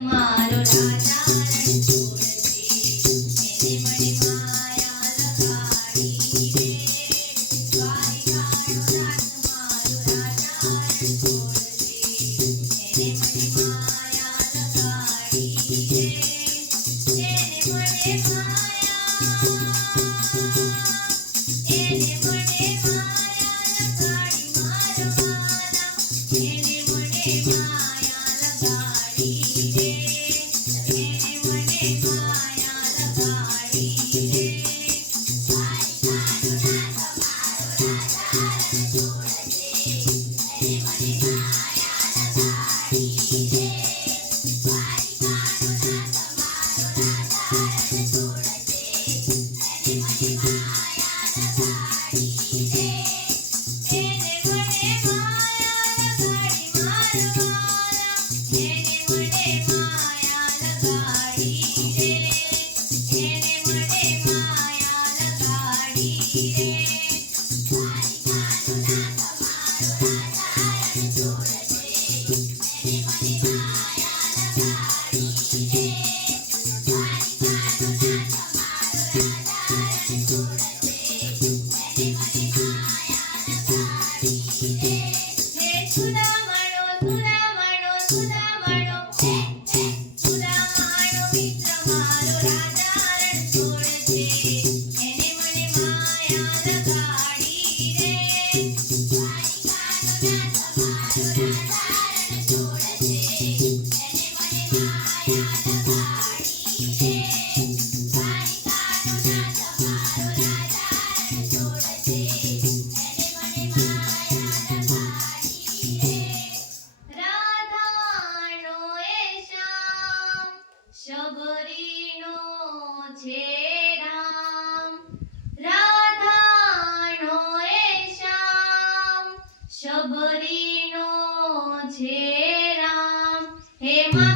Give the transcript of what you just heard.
મારો રાજા રણ છોડશે, એને મને માયા લગાડી રે. દ્વારિકાનો નાથ મારો રાજા રણ છોડશે, એને મને માયા લગાડી રે. એને મને માયા, એને મને માયા લગાડી મારો વાલા, એને મને માયા લગાડી રે. એને મને માયા લગાડી રે. દ્વારિકાનો નાથ મારો રાજા રણ છોડશે, એને મને માયા લગાડી રે. દ્વારિકાનો નાથ મારો રાજા રણ છોડશે, એને મને માયા લગાડી રે. એને મને માયા લગાડી મારો વાલા, એને મને માયા લગાડી રે. એને મને માયા લગાડી રે. દ્વારિકાનો નાથ મારો રાજા રણ છોડશે, એને મને માયા લગાડી રે. દ્વારિકાનો નાથ મારો રાજા રણ છોડશે, એને મને માયા લગાડી રે. હે સુદામણો સુદામણો સુદામણો, હે હે સુદામણો મિત્ર મારો રાજા રણ છોડશે, એને મને માયા લગાડી રે. દ્વારિકાનો નાથ મારો રાજા રણ છોડશે, એને મને માયા લગાડી રે. દ્વારિકાનો નાથ મારો રાજા રણ છોડશે, એને મને માયા લગાડી રે. રાધાનો એ શ્યામ, શબરીનો છે રામ. રાધાનો એ શ્યામ, શબરીનો છે રામ. હે મા